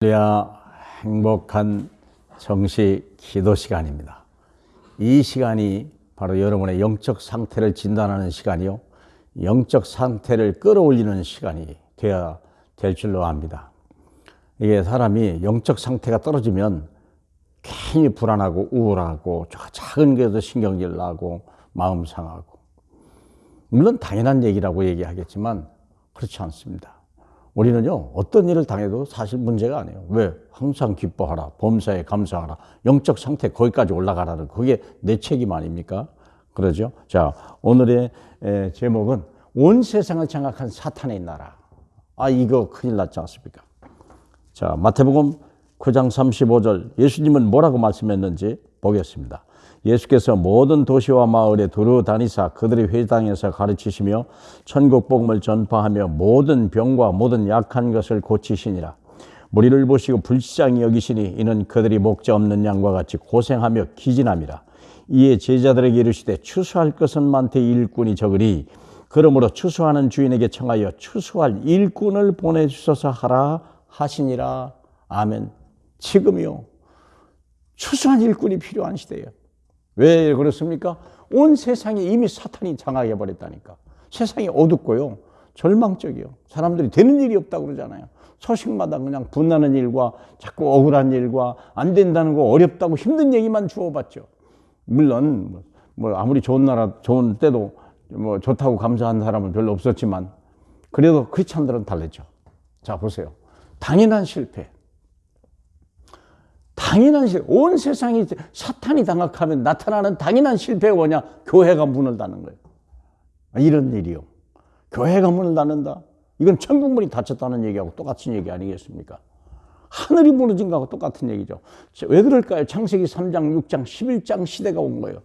할렐루야, 행복한 정시 기도 시간입니다. 이 시간이 바로 여러분의 영적 상태를 진단하는 시간이요, 영적 상태를 끌어올리는 시간이 되어야 될 줄로 압니다. 이게 사람이 영적 상태가 떨어지면 괜히 불안하고 우울하고 작은 게도 신경질 나고 마음 상하고, 물론 당연한 얘기라고 얘기하겠지만 그렇지 않습니다. 우리는요, 어떤 일을 당해도 사실 문제가 아니에요. 왜? 항상 기뻐하라, 범사에 감사하라, 영적 상태 거기까지 올라가라는, 그게 내 책임 아닙니까? 그러죠? 자, 오늘의 제목은 온 세상을 장악한 사탄의 나라. 이거 큰일 났지 않습니까? 자, 마태복음 9장 35절, 예수님은 뭐라고 말씀했는지 보겠습니다. 예수께서 모든 도시와 마을에 두루 다니사 그들의 회당에서 가르치시며 천국 복음을 전파하며 모든 병과 모든 약한 것을 고치시니라. 무리를 보시고 불쌍히 여기시니 이는 그들이 목자 없는 양과 같이 고생하며 기진함이라. 이에 제자들에게 이르시되 추수할 것은 많되 일꾼이 적으리. 그러므로 추수하는 주인에게 청하여 추수할 일꾼을 보내주소서 하라 하시니라. 아멘. 지금이요, 추수한 일꾼이 필요한 시대예요. 왜 그렇습니까? 온 세상이 이미 사탄이 장악해버렸다니까. 세상이 어둡고요, 절망적이요. 사람들이 되는 일이 없다고 그러잖아요. 소식마다 그냥 분나는 일과 자꾸 억울한 일과 안 된다는 거, 어렵다고 힘든 얘기만 주워봤죠. 물론 아무리 좋은 나라, 좋은 때도 좋다고 감사한 사람은 별로 없었지만 그래도 크리스찬들은 달랬죠. 자, 보세요. 당연한 실패. 당연한 실패. 온 세상이 사탄이 장악하면 나타나는 당연한 실패가 뭐냐? 교회가 문을 닫는 거예요. 이런 일이요. 교회가 문을 닫는다? 이건 천국 문이 닫혔다는 얘기하고 똑같은 얘기 아니겠습니까? 하늘이 무너진 거하고 똑같은 얘기죠. 왜 그럴까요? 창세기 3장, 6장, 11장 시대가 온 거예요.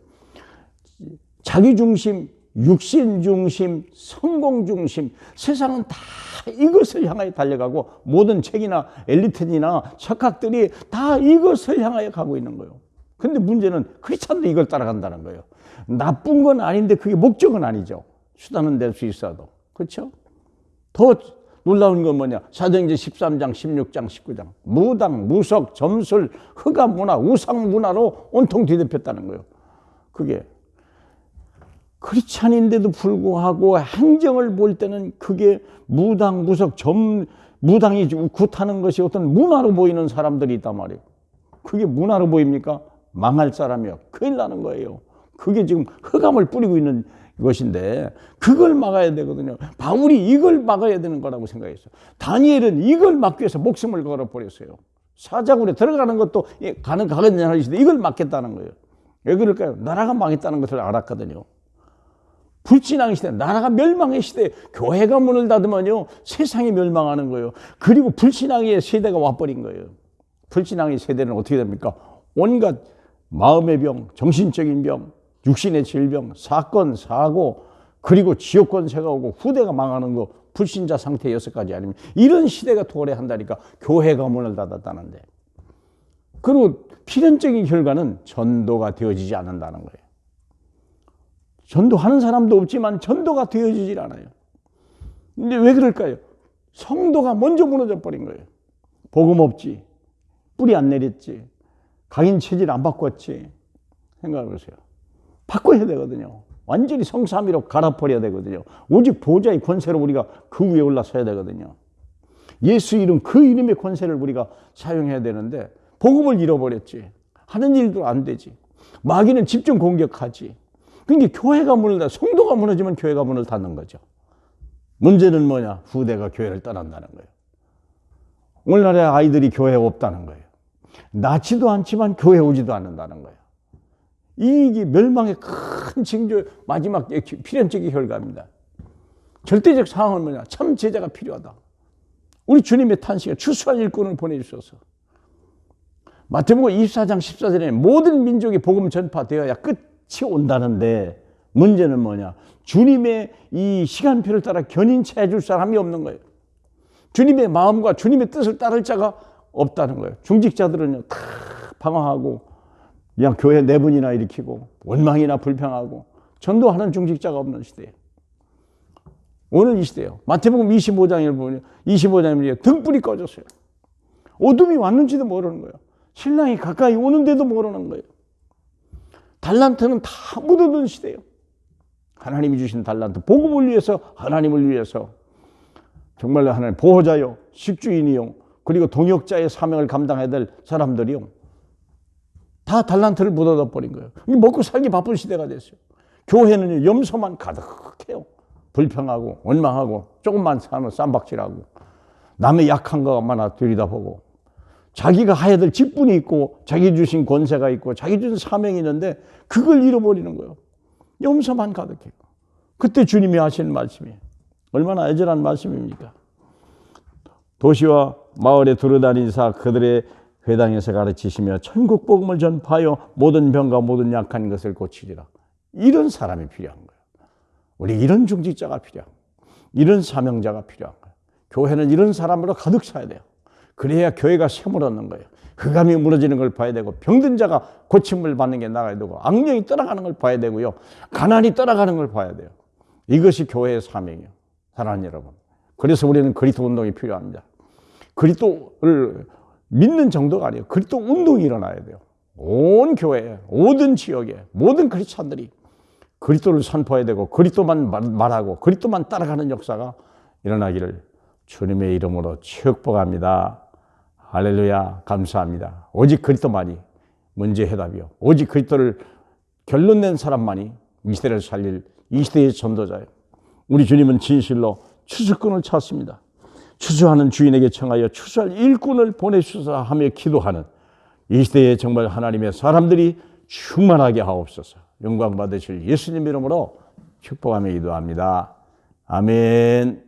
자기 중심, 육신 중심, 성공 중심, 세상은 다 이것을 향하여 달려가고, 모든 책이나 엘리트나 석학들이 다 이것을 향하여 가고 있는 거예요. 근데 문제는 크리스찬도 이걸 따라간다는 거예요. 나쁜 건 아닌데 그게 목적은 아니죠. 수단은 될 수 있어도. 그렇죠? 더 놀라운 건 뭐냐? 사도행전 13장, 16장, 19장. 무당, 무속, 점술, 흑암 문화, 우상 문화로 온통 뒤덮였다는 거예요. 그게 크리스찬인데도 불구하고 행정을 볼 때는 그게 무당, 무속, 무당이 굿하는 것이 어떤 문화로 보이는 사람들이 있단 말이에요. 그게 문화로 보입니까? 망할 사람이요, 큰일 나는 거예요. 그게 지금 흑암을 뿌리고 있는 것인데 그걸 막아야 되거든요. 바울이 이걸 막아야 되는 거라고 생각했어요. 다니엘은 이걸 막기 위해서 목숨을 걸어버렸어요. 사자굴에 들어가는 것도 가능하겠냐 하시는데 이걸 막겠다는 거예요. 왜 그럴까요? 나라가 망했다는 것을 알았거든요. 불신앙의 시대, 나라가 멸망의 시대, 교회가 문을 닫으면요, 세상이 멸망하는 거예요. 그리고 불신앙의 세대가 와버린 거예요. 불신앙의 세대는 어떻게 됩니까? 온갖 마음의 병, 정신적인 병, 육신의 질병, 사건, 사고, 그리고 지옥 권세가 오고 후대가 망하는 거, 불신자 상태 6가지 아니면 이런 시대가 도래한다니까. 교회가 문을 닫았다는데. 그리고 필연적인 결과는 전도가 되어지지 않는다는 거예요. 전도하는 사람도 없지만 전도가 되어지질 않아요. 근데 왜 그럴까요? 성도가 먼저 무너져 버린 거예요. 복음 없지, 뿌리 안 내렸지, 각인 체질 안 바꿨지. 생각해 보세요. 바꿔야 되거든요. 완전히 성삼위로 갈아버려야 되거든요. 오직 보좌의 권세로 우리가 그 위에 올라서야 되거든요. 예수 이름, 그 이름의 권세를 우리가 사용해야 되는데 복음을 잃어버렸지. 하는 일도 안 되지. 마귀는 집중 공격하지. 그러니까 교회가 문을 닫아, 성도가 무너지면 교회가 문을 닫는 거죠. 문제는 뭐냐? 후대가 교회를 떠난다는 거예요. 오늘날의 아이들이 교회에 없다는 거예요. 낳지도 않지만 교회에 오지도 않는다는 거예요. 이게 멸망의 큰 징조, 마지막 필연적인 결과입니다. 절대적 상황은 뭐냐? 참 제자가 필요하다. 우리 주님의 탄식에 추수할 일꾼을 보내주셔서. 마태복음 24장 14절에 모든 민족이 복음 전파되어야 끝이 온다는데, 문제는 뭐냐? 주님의 이 시간표를 따라 견인치 해줄 사람이 없는 거예요. 주님의 마음과 주님의 뜻을 따를 자가 없다는 거예요. 중직자들은요, 다 방황하고 그냥 교회 내분이나 일으키고 원망이나 불평하고 전도하는 중직자가 없는 시대예요. 오늘 이 시대예요. 마태복음 25장을 보면 25장에 등불이 꺼졌어요. 어둠이 왔는지도 모르는 거예요. 신랑이 가까이 오는데도 모르는 거예요. 달란트는 다 묻어둔 시대예요. 하나님이 주신 달란트, 복음을 위해서, 하나님을 위해서 정말로 하나님 보호자요, 식주인이요, 그리고 동역자의 사명을 감당해야 될 사람들이요, 다 달란트를 묻어둬 버린 거예요. 먹고 살기 바쁜 시대가 됐어요. 교회는요, 염소만 가득해요. 불평하고 원망하고 조금만 사면 쌈박질하고 남의 약한 것만 들여다보고, 자기가 해야 될 직분이 있고 자기 주신 권세가 있고 자기 주신 사명이 있는데 그걸 잃어버리는 거예요. 염소만 가득해요. 그때 주님이 하시는 말씀이 얼마나 애절한 말씀입니까? 도시와 마을에 두루다니사 그들의 회당에서 가르치시며 천국 복음을 전파하여 모든 병과 모든 약한 것을 고치리라. 이런 사람이 필요한 거예요. 우리 이런 중직자가 필요한 거예요. 이런 사명자가 필요한 거예요. 교회는 이런 사람으로 가득 차야 돼요. 그래야 교회가 샘을 얻는 거예요. 흑암이 무너지는 걸 봐야 되고, 병든 자가 고침을 받는 게 나가야 되고, 악령이 떠나가는 걸 봐야 되고요, 가난이 떠나가는 걸 봐야 돼요. 이것이 교회의 사명이에요. 사랑하는 여러분, 그래서 우리는 그리스도 운동이 필요합니다. 그리스도를 믿는 정도가 아니에요. 그리스도 운동이 일어나야 돼요. 온 교회에, 모든 지역에, 모든 크리스찬들이 그리스도를 선포해야 되고, 그리스도만 말하고 그리스도만 따라가는 역사가 일어나기를 주님의 이름으로 축복합니다. 할렐루야. 감사합니다. 오직 그리스도만이 문제 해답이요, 오직 그리스도를 결론 낸 사람만이 이 시대를 살릴 이 시대의 전도자예요. 우리 주님은 진실로 추수꾼을 찾습니다. 추수하는 주인에게 청하여 추수할 일꾼을 보내주소서 하며 기도하는 이 시대에 정말 하나님의 사람들이 충만하게 하옵소서. 영광 받으실 예수님 이름으로 축복하며 기도합니다. 아멘.